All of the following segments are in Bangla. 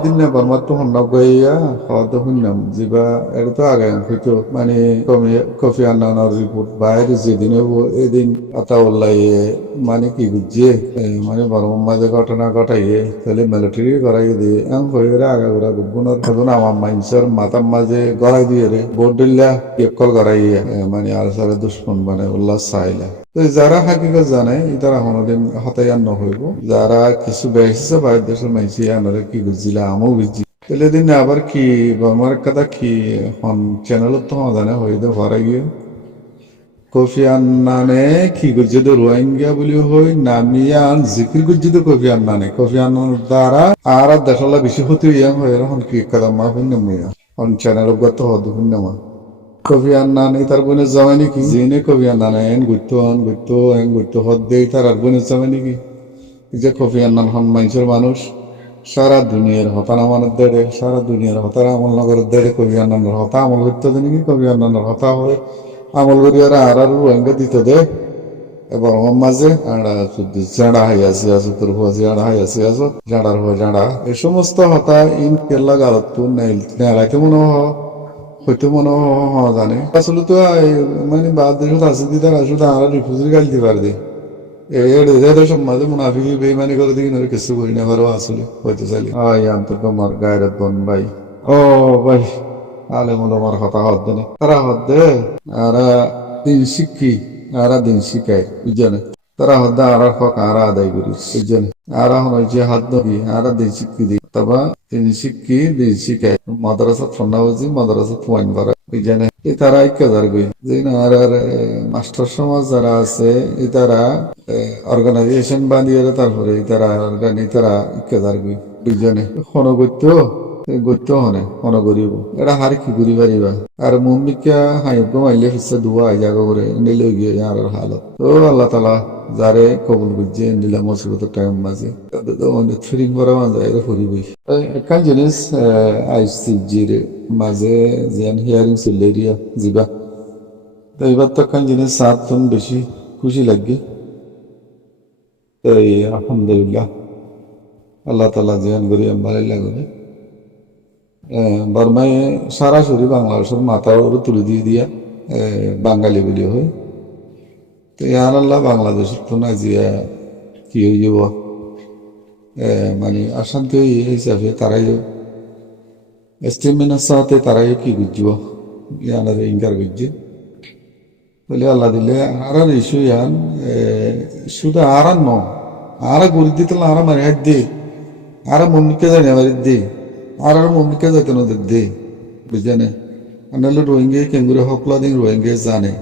দিন না বর্মার তো হন্না গইয়া খাওয়া তো শুনলাম যেবা এটা তো আগে হইতো মানে কফি আন্নানোর রিপোর্ট বাইরে যেদিন হবো এদিন আতা উল্লাইয়ে মানে কি বুঝিয়ে মানে বর্মার মাঝে ঘটনা ঘটাইয়ে তাহলে মিলিটারি করাই দিয়ে এমন হয়ে আগে ঘোরা গুণর এখন আমার মাইন্সের মাথার মাঝে গড়াই দিয়ে রে বোর্ড দিল্লা ইয়কল গড়াইয়ে মানে আর সারা দুশ্মন মানে উল্লাস চাইলা তো যারা হাকিকত জানে তারা কোনোদিন হতাইয়ার নহইব যারা কিছু বেসিছে বাইরের দেশের মাইসি আনারে কি বুঝছিলা আমও বুঝছি তাহলে দিন আবার কি বর্মার কথা কি হন চ্যানেলত তো জানে হইতে ভরা গিয়ে কফি আন্নানে কি করছে তো রোহিঙ্গা বলি হই নামিয়ান জিকির করছে তো কফি আন্নানে কফি আন্নান দ্বারা আর দেখালা বেশি ক্ষতি হইয়া হয় এখন কি কাদা মা হইন মিয়া হন চ্যানেল গত হদ হইন মা কফি আন্নানে তার বোনে যাওয়া নাকি জিনে কফি আন্নানে এন গুরুত্ব হদ দেই তার আর বোনে যাওয়া নাকি যে কফি আন্নান হন মানুষের মানুষ সারা দুনিয়ার হতান আমানত দেড়ে সারা দুনিয়ার হতার আমল নগরের দেড়ে কবি আন্নানের হতা আমল করতে দেনি কি কবি আন্নানের হতা হয়ে আমল করি আর রোহিঙ্গা দিত দে এবার আমার মাঝে জাঁড়া হাই আছে তোর হুয়া জাঁড়া হাই আছে জাঁড়ার হুয়া জাঁড়া এই সমস্ত হতা ইন কেল্লা গালত তো নেলাইতে মনে হয়তো মনে জানে আসলে তো মানে বাদ দেশত আছে দিদার আসলে আর রিফিউজি গাল দিবার দে এদের সমাজে মুনাফিকি বেইমানি করে দিকে নরে কিছু করি না পারো আসলে হয়তো চাইলে আন্তর তোমার গায়ের বন ভাই ও ভাই আলে মোলামার কথা হদ দেনে তারা হদ দে আর দিন শিক্ষি আর দিন শিখায় বুঝছেন তারা হদ আর হক আর আদায় করি বুঝছেন আর হন যে হাত নবী আর দিন শিক্ষি দিই তবা দিন শিক্ষি দিন শিখায় মাদ্রাসা ঠান্ডা হয়েছি মাদ্রাসা ফুয়াইন করা বুঝছেন এই তারা ইকাদার গই যে আর মাস্টার সমাজ যারা আছে এই তারা অর্গানাইজেশন বানিয়ে তারপরে তারা তারা ইকাদার গই বুঝছেন খনগত্য গত্য হনে মন করিব এটা হার কি করি পারিবা আর মুম্মিকা হাইব মাইলে ফিসা দুয়া জায়গা করে নিলে গিয়ে আর হালত ও আল্লাহ তালা যারে কবুল বুঝছে নিলাম মুসিবত টাইম মাঝে তাদের তো অনেক ফিরিং করা মাঝে এটা ফুরিবই একখান জিনিস আইসি জির মাঝে যেন হিয়ারিং সিলেরিয়া জিবা তো এবার তো একখান জিনিস সাত বেশি খুশি লাগবে তাই আলহামদুলিল্লাহ আল্লাহ তালা জিয়ান করি ভালো লাগবে বর্মায় সরাসরি বাংলাদেশের মাথার উপরে তুলে দিয়ে দিয়া বাঙালি বলি হয় তো ইয়ার আল্লাহ বাংলাদেশের তো না জিয়া কি হয়ে যাব মানে অশান্তি হয়ে হিসাবে তারাইও এস্টিমিনের সাথে তারাইও কি বুঝব ইয়ানারে ইনকার বুঝছে বলে আল্লাহ দিলে আর ইস্যু ইয়ান শুধু আর ন আর গড়ি দিতে আর মারি হাত দে আর মম্মিকে জানি মারি দে আর মম্মিকে যেত না দে বুঝলেন আনালে রোহিঙ্গা কেঙ্গুরে হকলা দিন রোহিঙ্গা জানে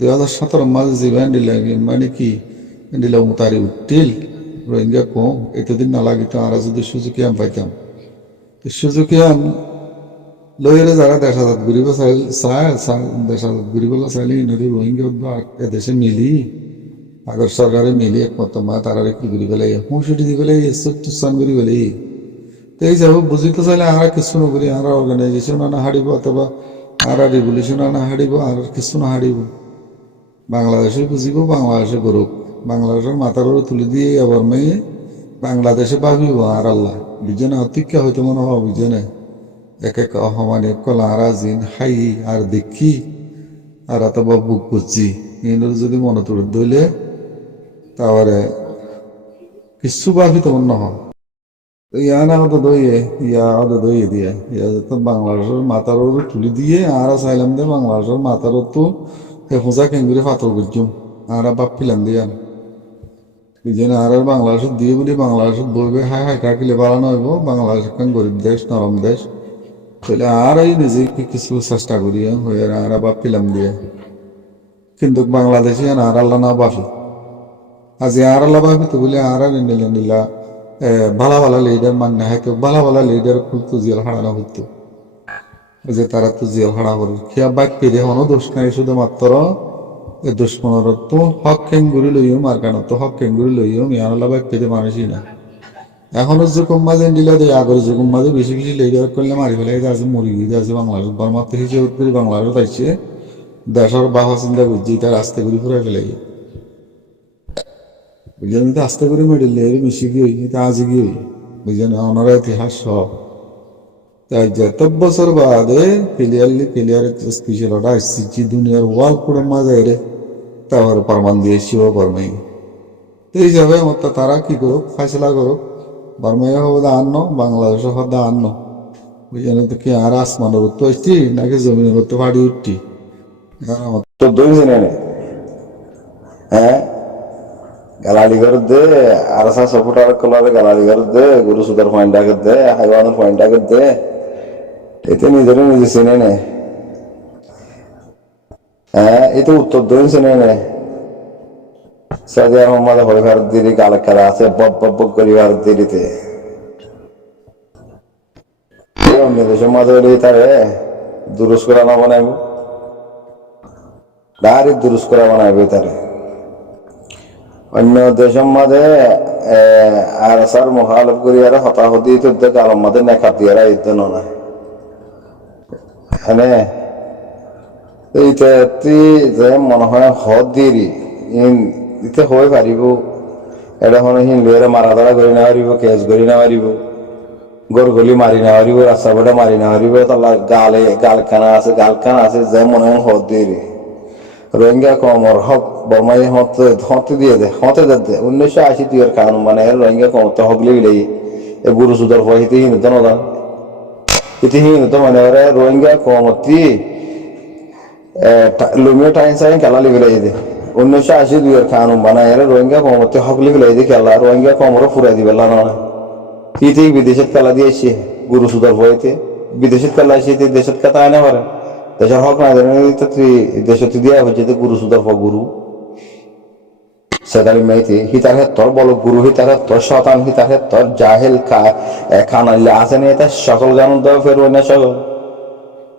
2017 মাঝে জীবন দিলে মানে কি দিলে তারি উঠিল রোহিঙ্গা কম এতদিন না লাগিত আর যদি সুযোগে আম পাইতাম সুযোগে আম লইরে যারা দেশ আজাদ ঘুরিব চাই দেশ আজাদ ঘুরিব চাইলে নদী রোহিঙ্গা এদেশে মিলি আগর সরকারে মিলি একমত মা তারা কি ঘুরি পেলাই হুঁসুটি দি পেলাই তুসান ঘুরি পেলাই তো এই যাব বুঝিতে চাইলে আর কিছু নকরি আর অর্গানাইজেশন আনা হারিব অথবা আর রিভলিউশন আনা হারিব আর কিছু না হারিব বাংলাদেশে বুঝিব বাংলাদেশে করুক বাংলাদেশের মাথার উপরে তুলে দিয়ে আবার মেয়ে বাংলাদেশে ভাবিব আর আল্লাহ বুঝে না অতিক্যা হইতে মনে হওয়া বুঝে না এক এক অসমানে কলা আর জিন হাই আর দেখি আর অথবা বুক বুঝছি এগুলোর যদি মনে তুলে দইলে তারপরে কিছু ভাবিতে মনে হয় ইয়ানা হতো দইয়ে ইয়া হতো দইয়ে দিয়ে ইয়া তো বাংলাদেশের মাথার উপরে তুলে দিয়ে আর চাইলাম দে বাংলাদেশের মাথার তো হোজা কেঙ্গুরি ফাতর করছুম আর বাপ পিলাম দিয়ে বুঝলেন আর বাংলাদেশত দিয়ে বলি বাংলাদেশত বইবে হাই হাই কাকিলে বাড়ানো হইব বাংলাদেশ এখন গরিব দেশ নরম দেশ তাহলে আর এই নিজে কিছু চেষ্টা করি হয়ে আর বাপ পিলাম দিয়ে কিন্তু বাংলাদেশে আর আল্লাহ না বাফি আজ আর আল্লাহ বাফি তো বলে আর নিলা ভালো ভালো লিডার মানে হয়তো ভালো ভালো লিডার খুলতো জেল হারানো হতো যে তারা তো জেল হারা করে খেয়া বাইক পেরে হনো দোষ নাই শুধুমাত্র দুশ্মনের তো হক কেঙ্গুরি লইও মার্কানো তো হক কেঙ্গুরি লইও মিয়ানলা বাইক পেরে মানুষই না এখনো যুগম মাঝে দিলা দেয় আগের যুগম মাঝে বেশি বেশি লিডার করলে মারি ফেলে আছে মরি গিয়ে আছে বাংলাদেশ বর্মাতে হিসেবে করে বাংলাদেশ পাইছে দেশের বাহা চিন্তা করছি তার আস্তে করে ফুরাই ফেলে বুঝলেন তো আস্তে করে মেডেল মিশি গিয়ে তা আজ গিয়ে বুঝলেন ওনারা ইতিহাস সব তাই যত বছর বাদে ক্লিয়ার স্পেশাল ওটা আসছি দুনিয়ার ওয়ার্ল্ড পুরো মাঝে রে তারপরে প্রমাণ দিয়ে শিব বর্মাই তো এই হিসাবে আমার তারা কি করুক ফাইসলা করুক বর্মাই হবো দা আন্ন বাংলাদেশও হব দা আন্ন বুঝলেন তো কি আর আসমানের উত্তর আসছি নাকি জমিনের উত্তর ফাড়ি উঠছি তো দুই দিনে হ্যাঁ গালালি করতে আর সফুট আর কলারে গালালি করতে গুরু সুদার পয়েন্ট আগতে হাইওয়ানের পয়েন্ট আগতে এতে নিজেরও নিজে চিনে নে হ্যাঁ এই তো উত্তর দিন চিনে নে সৌদি আহমদ হয়ে ভারত দিদি গালে খেলা আছে বব করি ভারত দিদিতে অন্য দেশের মাঝে তারে দুরুস করা না বানাইব ডাইরেক্ট দুরুস করা বানাইবে তারে অন্য দেশের মাঝে আর সার মহালভ করি আর হতাহতি তো কালম মাঝে নেখা দিয়ে ইদ্য না হ্যাঁ এইটা যে মনে হয় হদ দিরি ইতে হয়ে পারিব এটা হলে হিন্দুরে মারা ধরা করি না পারিব কেস করি না পারিব গরগলি মারি না পারিব রাস্তা বটা মারি না পারিব তাহলে গালখানা আছে যে মনে হয় হদ দিরি রোহিঙ্গা কমর হক বর্মাই হতে দিয়ে দে 1982 এর কানুন মানে রোহিঙ্গা কমতে হকলি বিলাই এ গুরু সুদর হইতে হিন্দু জনগণ ইতি হিন্দু মানে রোহিঙ্গা কমতি লুমিও টাইমস আইন খেলা লিবিলাই দে 1982 এর কানুন বানায় রোহিঙ্গা কমতে হকলি বিলাই দে খেলা রোহিঙ্গা কমরও ফুরাই দিবে না ইতি বিদেশত খেলা দিয়েছে গুরু সুদর হইতে বিদেশত খেলা আসে দেশত কথা আয় না পারে দেশের হক না দেশত দিয়া হচ্ছে গুরু সুদর গুরু সেদালি মেয়েতে হিতার হেত্তর বল গুরু হিতার হেত্তর শতান হিতার হেত্তর জাহেল খানাইলে আছে না এটা সকল গান দেওয়া ফের না সকল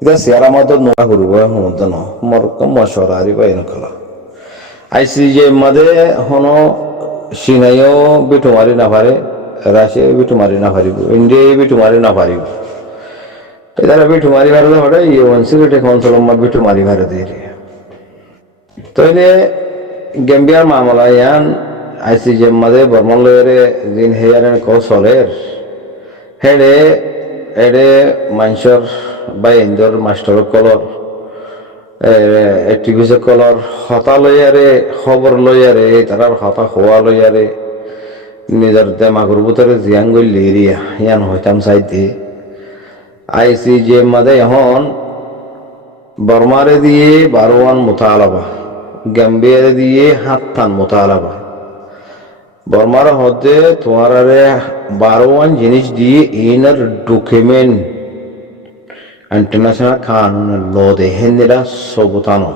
এটা সিয়ারা মতো নোয়া করব মত ন মরকম মশরারি বা এনকলা আইসি যে মাদে হনো সিনাইও বিটুমারি না পারে রাশিয়া বিটুমারি না পারিব ইন্ডিয়া বিটুমারি না পারিব এদারা বিটুমারি ভারত হঠাৎ ইউএন সিকিউরিটি কাউন্সিল বিটুমারি ভারত তইলে গেম্বিয়ার মামলা ইয়ান আইসিজে মাদে বর্মন লয়েরে দিন হেয়ারেন কৌশলের হেডে এডে মানুষের বা ইন্দর মাস্টার কলর টিভিজে কলর হতা লইয়ারে খবর লইয়ারে তারার হতা হওয়া লইয়ারে নিজের দেমাগুর ভিতরে জিয়ান গই লিরিয়া ইয়ান হইতাম চাইতে আইসিজে মাদে এখন বর্মারে দিয়ে 12 মুতালাবা গাম্বিয়ারে দিয়ে 7 মুতালাবা বর্মার হতে তোমার 12 জিনিস দিয়ে ইনার ডকুমেন্ট ইন্টারন্যাশনাল কানুন ল দে হেন্দিরা সবুতানো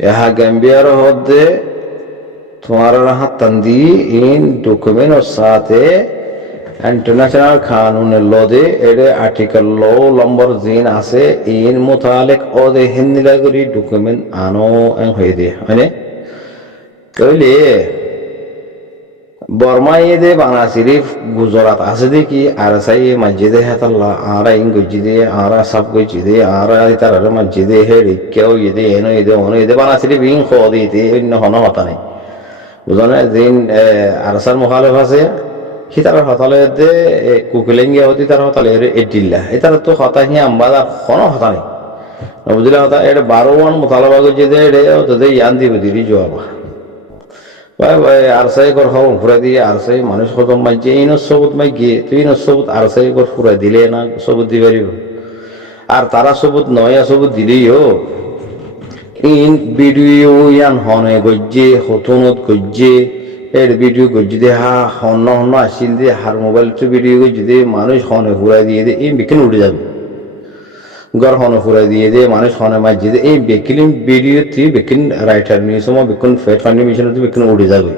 এহা গাম্বিয়ার হতে তোমার 7 দিয়ে ইন ডকুমেন্ট সাথে इंटरनेशनल कानून लो दे एडे आर्टिकल लो नंबर जीन आसे इन मुतालिक ओदे हिंदीलागरी डॉक्यूमेंट आनो एं होय दे माने कइले बर्मा ये दे बाना सिर्फ गुजरात आसे दे कि आरसाई मस्जिद है तल्ला आरा इन गजिदे आरा सब गजिदे आरा इतर मस्जिद है क्यों ये दे एनो ये दे ओनो ये दे बाना सिर्फ इन खो दे इन होना होता नहीं बुझने दिन आरसार मुखालिफ आसे হিতার হতালে দে কুকুলেঙ্গিয়া হতি তার হতালে এডিল্লা এটার তো হতা হি আমবাদা কোনো হতা নেই বুঝলে হতা এটা 12 মুতালাবা গজে দে এডে ওতে ইয়ান দিবে দিরি জবাবা ভাই আরসাই কর খাও ফুরা দিয়ে আরসাই মানুষ কত মাইজে ইন সবুত মাই গিয়ে তুই ইন সবুত আরসাই কর ফুরা দিলে না সবুত দি পারিব আর তারা সবুত নয়া সবুত দিলেইও ইন ভিডিও ইয়ান হনে গজে হতনত গজে এর ভিডিও গজিদে হন্য আসিল দিয়ে হার মোবাইল তো ভিডিও গজিদে মানুষ হনে ফুরাই দিয়ে দে এই বিকেন উঠে যাবে ঘর হনে ফুরাই দিয়ে দে মানুষ হনে মাঝে দে এই বেকিলিং ভিডিও তুই বেকিন রাইটার নিয়ে সময় বেকুন ফেট ফান্ডি মিশন তুই বেকিন উঠে যাবে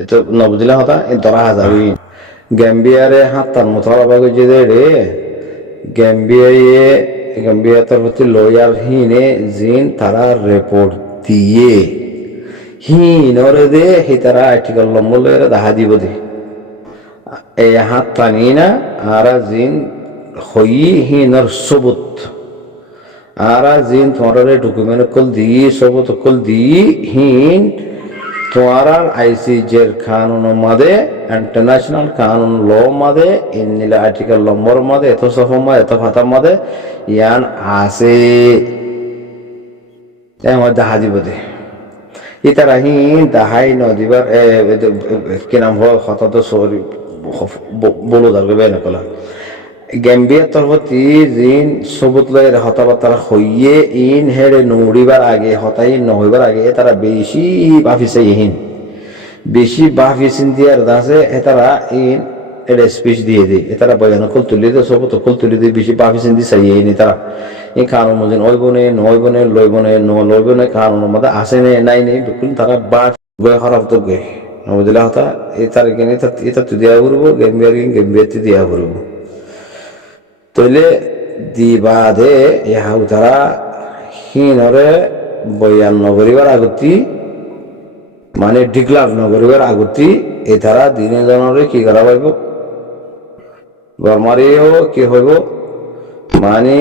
এতো নবদিলা হতা এই 10,000 গ্যাম্বিয়ারে 7 মুতালাবা গজিদে রে গ্যাম্বিয়া তার প্রতি লয়ার হিনে জিন তারা রিপোর্ট দিয়ে হিনরে দে হিতারা আর্টিকেল লম্বলের দাহা দিব দে এই হাত টানি না আরা জিন হই হিনর সবুত আরা জিন তোমার ডকুমেন্ট কল দি সবুত কল দি হিন তোমার আইসিজের কানুন মাদে ইন্টারন্যাশনাল কানুন ল মাদে ইন্নিলা আর্টিকেল নম্বর মাদে এত সফর মাদে এত ফাতা মাদে ইয়ান আছে এমন দাহা দিব দে ইতারা হি দাহাই নদিবার কি নাম হয় হঠাৎ সরি বলো দাঁড়বে বেন কলা গেম্বিয়ার তরফতি জিন সবুত লয়ের হতাবার্তার হইয়ে ইন হেড়ে নড়িবার আগে হতাই নহইবার আগে তারা বেশি বাফিসে ইহিন বেশি বাফিসিন দিয়ার দাসে এতারা ইন এড়ে স্পিচ দিয়ে দিই এতারা বয়ান কল তুলি দিয়ে সবুত কল তুলি দিয়ে বেশি বাফিসিন দি চাই ইনি তারা এই কারণ মধ্যে নইবনে নইবনে লইবনে ন লইবনে কারণ মধ্যে আসে নে নাই নেই বিলকুল তারা বাফ গয়ে খারাপ তো গে নবদিলা হতা এই তার গেনে এটা তুই দেওয়া করবো গেম্বিয়ার গেম্বিয়াতে দেওয়া করবো তইলে দিবাদে ইহা তারা হিনরে বয়ান নগরিবার আগতি মানে ডিক্লার নগরিবার আগতি এ তারা দিনে জনরে কি করা পাইব বর্মারেও কি হইব মানে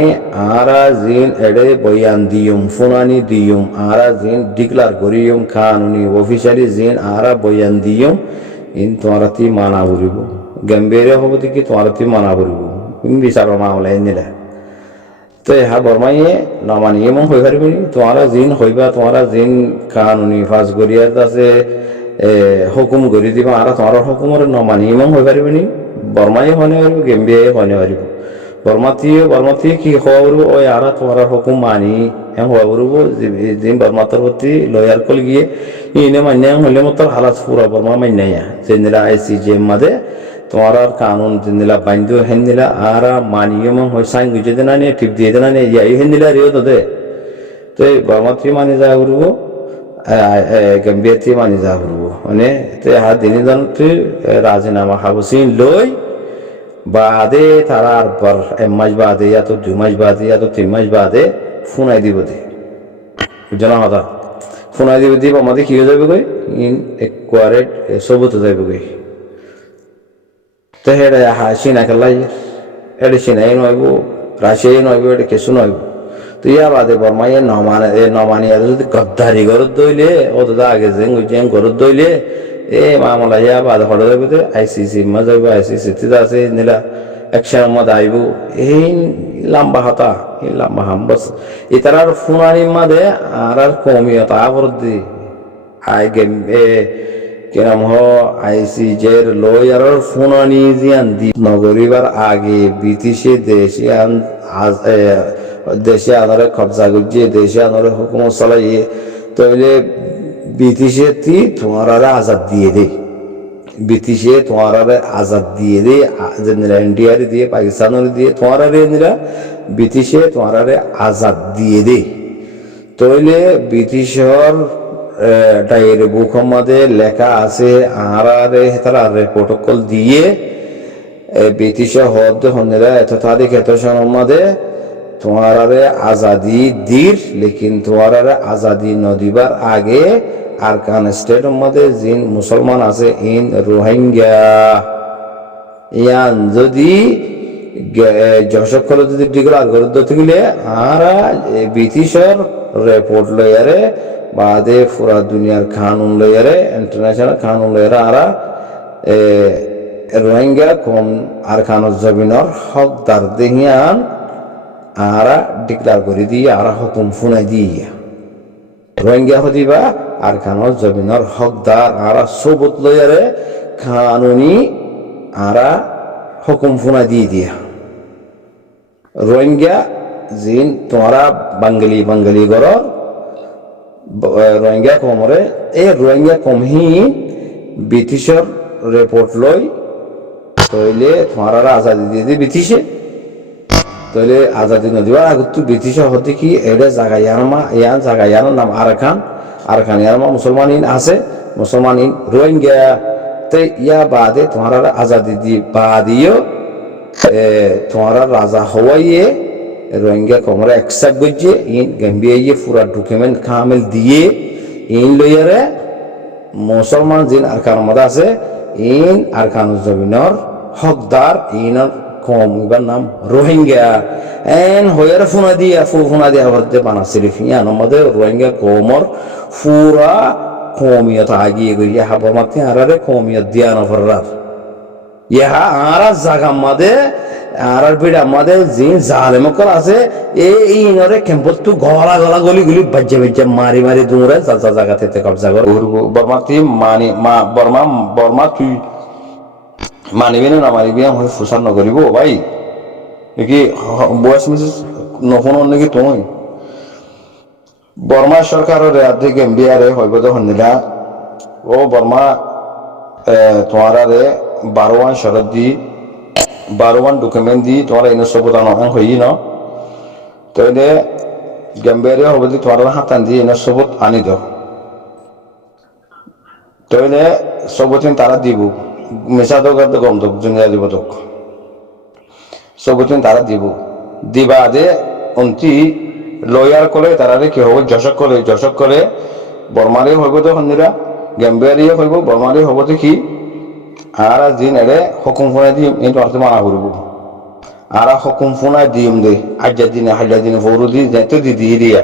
আরা জিন এডে বয়ান দিয়ুম ফুনানি দিয়ুম আরা জিন ডিক্লার করিয়ুম কানুনি অফিসিয়ালি জিন আরা বয়ান দিয়ুম ইন তোমারাতি মানা করিব গম্ভীরে হব দেখি তোমারাতি মানা করিব বিচার মামলা নিলে তো ইহা বর্মাইয়ে নমানিয়ে মন হয়ে পারিবি তোমারা জিন হইবা তোমারা জিন কানুনি ফাঁস গরিয়ার আছে হুকুম গড়ি দিবা আর তোমার হুকুমের নমানিয়ে মন হয়ে পারিবি বর্মাইয়ে হনে পারিব গেম্বিয়ে হনে পারিব বর্মাতিয়ে কি হওয়া পারব ওই আর তোমার হুকুম মানি এম হওয়া পারব জিন বর্মাতার প্রতি লয়ার কল গিয়ে ইনে মান্য হলে মতো হালাত পুরা বর্মা মান্যাইয়া যে নিলা আইসি যে মাদে তোমার কানুন দিলা বান্ধু হেন দিলা আর মানিয়ে মন হয় সাইন গুজে দেনা নিয়ে টিপ দিয়ে দেনা নিয়ে ইয়াই হেন দিলা রেও তো দে তো এই বর্মাতি মানি যা করবো গম্ভীরতি মানি যা করবো মানে তো হা দিনে জানতে রাজিনামা হাবসিন লই বাদে তারা আর বার 1 মাস বাদে ইয়া তো 2 মাস বাদে ইয়া তো 3 মাস বাদে ফোনাই দিব দে বুঝলা কথা ফোনাই দিব দিব আমাদের কি হয়ে যাবে গই ইন একোয়ারেট সবুত যাবে গই তো হেডে হাসিনা খেলাই এডে সিনাই নইব রাশিয়াই নইব এডে কিছু নইব তো ইয়া বাদে বর্মাইয়ে নমানি আর যদি গদ্দারি গরত দইলে ও তো আগে জেং গরত দইলে এ মামলা ইয়া বাদে হড়ে যাবে তো আইসিসি মা যাইব আইসিসি তে আছে নিলা একশন মত আইব এই লম্বা হতা এই লম্বা হামবস ইতারার ফুনানি মাদে আর কমিয়ত আবরদি আই গেম কিরম হ আইসিজের লয়ারের ফুনানি জিয়ান দি নগরিবার আগে ব্রিটিশে দেশে আনারে কবজা গুজিয়ে দেশে আনারে হুকুম চালাইয়ে তইলে ব্রিটিশে তি তোমার আজাদ দিয়ে দে ব্রিটিশে তোমার আজাদ দিয়ে দে যেনিরা ইন্ডিয়ার দিয়ে পাকিস্তানের দিয়ে তোমার নিরা ব্রিটিশে তোমার আজাদ দিয়ে দে তইলে ব্রিটিশর ডায়েরি বুক মধ্যে লেখা আছে আরারে তারা প্রটোকল দিয়ে ব্রিটিশ হদ হনেরা এত তারিখ এত সনের মধ্যে তোমার আজাদি দির লেকিন তোমার আজাদি নদিবার আগে আরকান স্টেটের মধ্যে জিন মুসলমান আছে ইন রোহিঙ্গা ইয়ান যদি যশক করে যদি ডিগ্রার করে দিতে গেলে আর ব্রিটিশের রিপোর্ট লয়ারে বাদে পুরা দুনিয়ার কানুন লয়ারে ইন্টারন্যাশনাল কানুন লয়ারে আর রোহিঙ্গা কম আর কানুন জমিনের হকদার দেহিয়ান আর ডিক্লার করে দিয়ে আর হুকুম ফুনাই দিয়ে রোহিঙ্গা হদিবা আর কানুন জমিনের হকদার আর সবুত লয়ারে কানুনি আর হুকুম ফুনা দিয়ে দিয়া রোহিঙ্গা জিন তোমারা বাঙালি গড় রোহিঙ্গা কমরে এই রোহিঙ্গা কমহি ব্রিটিশের রিপোর্ট লই তইলে তোমার আজাদি দিয়ে দিয়ে ব্রিটিশে তইলে আজাদি নদিবার আগত ব্রিটিশের হতে কি এটা জাগাইয়ার নাম আরখান ইয়ারমা মুসলমান ইন আছে মুসলমান ইন রোহিঙ্গা তে ইয়া বাদে তোমার আজাদি দিয়ে বাদিও তোমার রাজা হওয়াইয়ে রোহিঙ্গা কমরা একসাথ গজিয়ে ইন গম্বিয়ে পুরা ডকুমেন্ট কামেল দিয়ে ইন লইয়ারে মুসলমান জিন আরকান মধ্যে আছে ইন আরকান জমিনের হকদার ইনর কম এবার নাম রোহিঙ্গা এন হইয়ারে ফোনা দিয়া হতে বানা শরীফ ইয়ানোর মধ্যে রোহিঙ্গা কমর পুরা কমিয়ত আগিয়ে গই ইহা বর্মাতে আরারে কমিয়ত দিয়া নফরার ইহা আরা জাগা মাদে আর বিড়া মাদে যে জালেমকল আছে এই ইনরে কেম্পতু গলা গলা গলি গলি বাজ্জে বাজ্জে মারি মারি দূরে যা জায়গাতে কবজা কর বর্মাতে মানি মা বর্মা তুই মানিবি না মানিবি আমি ফুসান নকরিব ভাই কি বয়স মিসেস নফোন নাকি তুমি বর্মা সরকারের রাতে গেম্বিয়ারে হইব তো হন্দিলা ও বর্মা তোমারে 12 শরত দি 12 ডকুমেন্ট দি তোমার ইনো সবুত নহন হই ন তইলে গেম্বিয়ারে হইব দি তোমার হাতান দি ইনো সবুত আনি দাও তইলে সবুতিন তারা দিব মিশা দোক গম দোক জুনিয়া দিব দোক সবুতিন তারা দিব দিবা দে অন্তি লয়ার করে তারারে কি হবো যশক করে বর্মারে হইব তো হন্দিরা গেম্বিয়ারি হইব বর্মারে হইব তো কি আর দিন এরে হুকুম ফোনাই দিম এই তোমার মানা করব আর হুকুম ফোনাই দিম দে হাজার দিনে ফৌরু দি যেতে দি দিয়া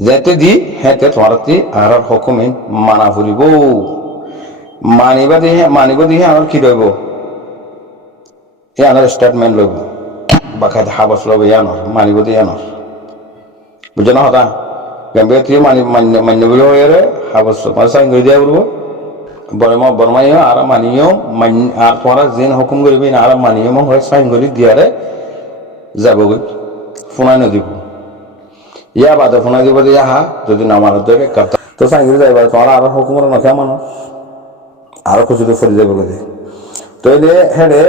যেতে দি হেতে তোমার আর হুকুম মানা ফুরিব মানিব দিহে আমার কি রইব এ আনার স্টেটমেন্ট লইব বাকাত হাবাস লইব ইয়ানর মানিব দি ইয়ানর বুঝে না হতা গেম্বিয়া তুই মান্য বলে হয়ে হাবাস মানে সাইন করে দিয়া বলবো বর্মাইও আর মানিও আর তোমার যেন হুকুম করবি না আর মানিও হয় সাইন করে দিয়ারে যাবগৈ ফোনাই নদিব ইয়া বাদে ফোনাই দিব যে আহা যদি না মানত দেবে কথা তো সাইন করে যাইবা তোমার আর হুকুম করে নখা মানুষ আরো কিছু ফরি যাবে গেছে তইলে হেডে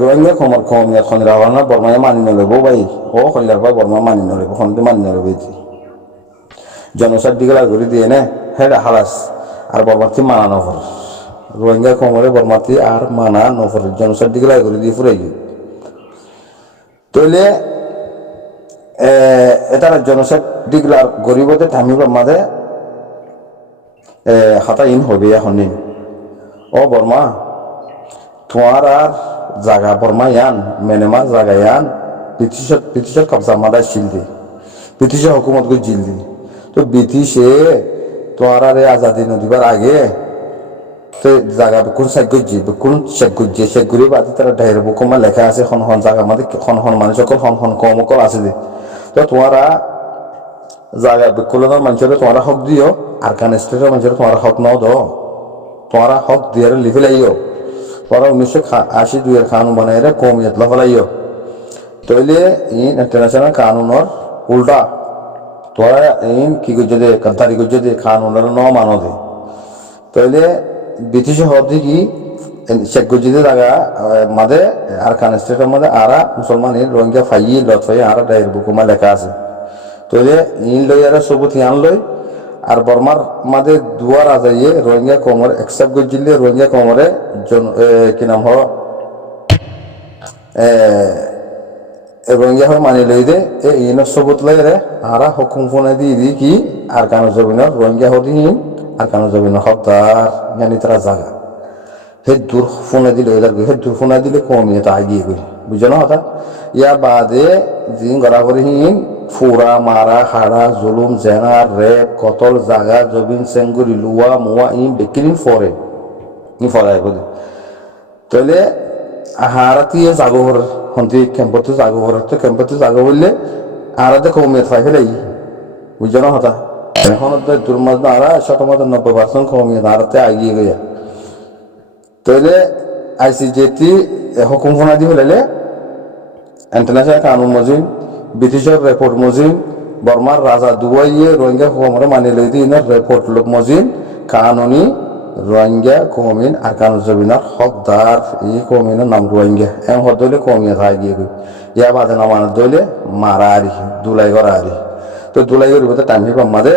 রোহিঙ্গা খমর কমিয়া খন রাওয়ানা বর্মায় মানি নলব ভাই ও কইলার বা বর্মা মানি নলব খনতে মানি নলব জনসার দিকে লাগরি দিয়ে না হেডে হালাস আর বর্মাতি মানা নফর রোহিঙ্গা খমরে বর্মাতি আর মানা নফর জনসার দিকে লাগরি দিয়ে ফুরাই তইলে এটার জনসার দিগলার গরিবতে থামিবার মাঝে হাতা ইন হবে এখন ও বর্মা তোমার আর জাগা বর্মা ইয়ান মেনেমা জাগা ইয়ান ব্রিটিশের কবজা মাদায় শিল দি ব্রিটিশের হুকুমত করে জিল দি তো ব্রিটিশে তোমার আর আজাদি নদিবার আগে তো জাগা কোন সাইড করছি কোন শেখ করছে শেখ ঘুরে বাদে তারা ঢের বুকমা লেখা আছে খন জাগা মাদে খন মানুষ সকল খন কম অকল আছে দে তো তোমারা জাগা বিকুলনের মানুষের তোমারা হক দিও আর কান স্টেটের মানুষের তোমার হক নাও দো তোমারা হক দিয়ে লিখে লাইও তোরা 1982 কানুন বানাই কমিয়ত লাইও তইলে ইন্টারন্যাশনাল কানুনের উল্টা তোরা কি করছে দে কান্তারি করছে দে কানুনের ন মানো দে তইলে ব্রিটিশ হব কি শেখ গুজিদের জায়গা মাদে আর কান স্টেটের মধ্যে আরা মুসলমান রোহিঙ্গা ফাইয়ে লত ফাইয়ে আর ডাইর বুকুমা লেখা আছে তইলে ইন লই আর সবুত ইয়ান লই আর বর্মার মাঝে দুয়ার আজাইয়ে রোহিঙ্গা কোমর একসেপ্ট গজিলে রোহিঙ্গা কোমরে কি নাম হ রোহিঙ্গা হয়ে মানি লই দে ইন সবুত লই রে আরা হুকুম ফোনে দি কি আর কানো জমিনের রোহিঙ্গা হদি আর কানো জমিনের হকদার জানি তারা জাগা হে দূর ফোনে দিলে হে দূর ফোনে দিলে কমিয়ে তা আগিয়ে গই বুঝো না কথা ইয়া বাদে জিন গড়া করে ফুরা মারা হাড়া জুলুম জেনা রেপ কতল জাগা জবিন সেঙ্গুরি লুয়া মুয়া বেকিরিং ফরে ফরাই বলে তাহলে আহারাতি জাগর হন্তি ক্যাম্পতে জাগর তো ক্যাম্পতে জাগ বললে আরাতে কমিয়ে থাই ফেলাই বুঝো না হতা এখন তো দুর্মাজ না আরা 90% কমিয়ে আরাতে আগিয়ে গিয়া তাহলে আইসিজেটি হুকুম ফোনা দি হলে ইন্টারন্যাশনাল কানুন মজিন ব্রিটিশের রেপোর্ট মজিন বর্মার রাজা দুবাইয়ে রোহিঙ্গা কোমরে মানি লই দি ইনার রেপোর্ট লোক মজিন কানুনি রোহিঙ্গা কমিন আর কানুন জবিনার হকদার এই কমিনের নাম রোহিঙ্গা এম হদ দইলে কমিয়ে থাই গিয়ে গই ইয়া বাদে না মানত দইলে মারা আরি দুলাই করা আরি তো দুলাই করিব তো টাইম পাম মাদে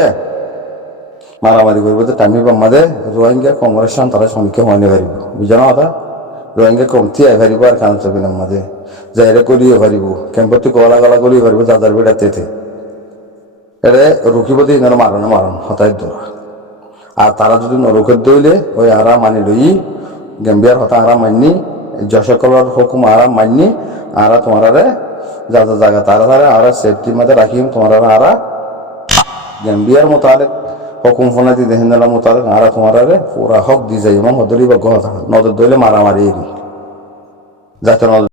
মারামারি করবো তো টাইম পাম মাদে রোহিঙ্গা কোমরের শান্তারা সমীক্ষা হয়নি পারিব বুঝো না কথা রোহিঙ্গা কমতি আই পারিব আর কানুন জবিনার মাদে যাইরে করিয়ে পারিব ক্যাম্পতে গলা গলা করিয়ে পারিব যাদার বেড়াতে এরে রুকিব দিয়ে মারণ হতাই দৌড়া আর তারা যদি নরকের দইলে ওই আরা মানি লই গেম্বিয়ার হতা আরা মাননি যশকলর হুকুম আরা মাননি আরা তোমার যা জায়গা তারা আরা সেফটির মধ্যে রাখিম তোমার আরা গ্যাম্বিয়ার মোতাবেক হুকুম ফোনাতি দেখেন মোতাবেক আরা তোমার পুরা হক দি যাই এবং হদলি বা গহতা নদর দইলে মারামারি যাতে